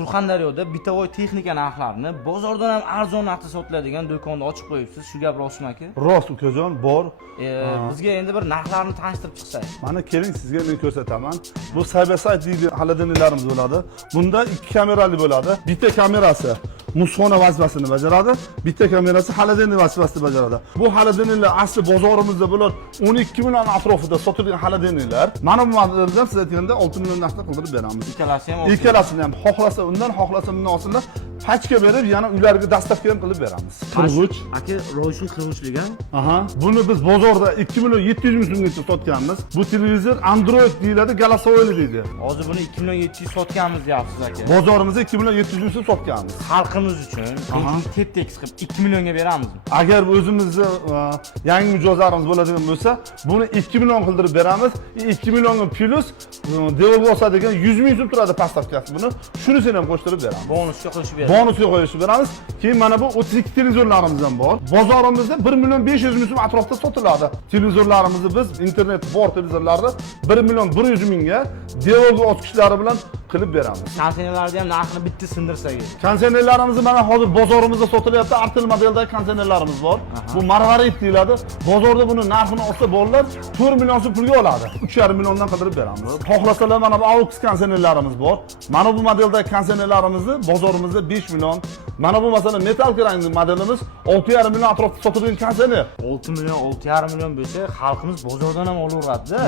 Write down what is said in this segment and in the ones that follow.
Surxondaryoda bitovoy texnika narxlarini bozordan ham arzon narxda sotiladigan do'konni ochib qo'yibsiz. Shu gap rostmi aka? Rost ukajon, bor. Bizga endi bir narxlarni tanishtirib chiqsak. Mana keling sizga men ko'rsataman. Bu Cyberside deydi xolodilniklarimiz bo'ladi. Bunda 2 kamerali bo'ladi. Bitta kamerasi muzxona vazifasini bajaradi, bitta kamerasi xolodilnik vazifasini bajaradi. Bu xolodilniklar asli bozorimizda bo'ladi 12 million atrofida sotilgan xolodilniklar. Mana bu modeldan siz aytganda 6 million narxda qildirib beramiz. Ikkalasini ham xohlasa undan, xohlasa bundan olsinlar. Pachka berib, yana ularga dastavka ham qilib beramiz. Qirg'ich. Aka, ro'yshil qirg'ichlik ham. Aha. Buni biz bozorda 2 million 700 ming so'mgacha sotganmiz. Bu televizor Android deyiladi, Galasoyli deydi. Hozir buni 2 million 700 sotganmiz deyapsiz aka. Bozorimizda 2 million 700 ming so'm sotganmiz. Xalqimiz uchun tep-tekis qilib 2 millionga beramizmi? Agar o'zimizni yangi mijozlarimiz bo'ladigan bo'lsa, buni 2 million qildirib beramiz. 2 millionga plus devolga oladigan 100 ming so'm turadi pastavkasi buni. Shunisini ham qo'shtirib beramiz. Bonusga qo'shib beramiz. Bonusga qo'yishib beramiz. Keyin mana bu 32 televizorlarimiz ham bor. Bozorimizda 1 million 500 ming so'm atrofida sotiladi. Televizorlarimizni biz internet bor televizorlarni 1 million 100 mingga devolga ochqichlari bilan qilib beramiz. Konsenerlarni ham narxini bitta sindirsak. Konsenerlarimizni mana hozir bozorimizda sotilyapti. Artel modeldagi konsenerlarimiz bor. Bu Marvarid deyiladi. Bozorda buni narxini olsa bolalar 4 million so'm pulga oladi. 3,5 milliondan qildirib beramiz. Xohlasalar mana bu AUX konsenerlarimiz bor. Mana bu modeldagi konsenerlarimizni bozorimizda 5 million. Mana bu masalan metal rangli modelimiz 6,5 million atrofida sotilgan konsener. 6 million, 6,5 million bo'lsa, xalqimiz bozordan ham olaveradi-da.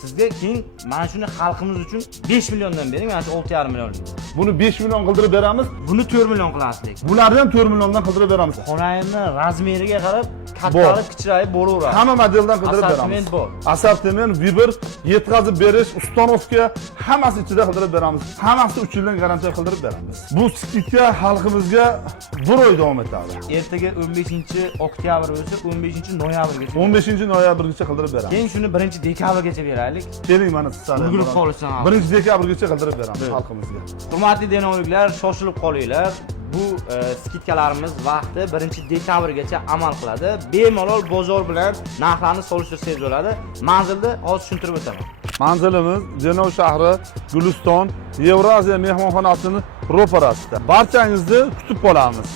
Sizga keyin mana shuni xalqimiz uchun 5 milliondan bering, mana shu 6,5 millionlik. Buni 5 million qildirib beramiz. Buni 4 million qilasiz. Bularni ham 4 milliondan qildirib beramiz. Xonani razmeriga qarab kattalib, kichirayib bo'laveradi. Hamma modeldan qildirib beramiz. Assortiment bor. Assortiment, vibr, yetkazib berish, ustanovka hammasi ichida qildirib beramiz. Hammasi 3 yildan garantiya qildirib beramiz. Bu skidka xalqimizga 1 oy davom etadi. Ertaga 15-oktyabr bo'lsa, 15-noyabrgacha. 15-noyabrgacha qildirib beramiz. Keyin shuni 1-dekabrgacha beraylik. Keling mana sizlar. Ulgurib qolishsin. 1-dekabrgacha qildirib beramiz xalqimizga. Hurmatli denovliklar, shoshilib qolinglar. Bu skidkalarimiz vaqti 1-dekabrgacha amal qiladi. Bemalol bozor bilan narxlarni solishtirsangiz bo'ladi. Manzilni hozir tushuntirib o'taman. Manzilimiz Denov shahri, Guliston, Yevroziya mehmonxonasining ro'parasida. Barchangizni kutib qolamiz.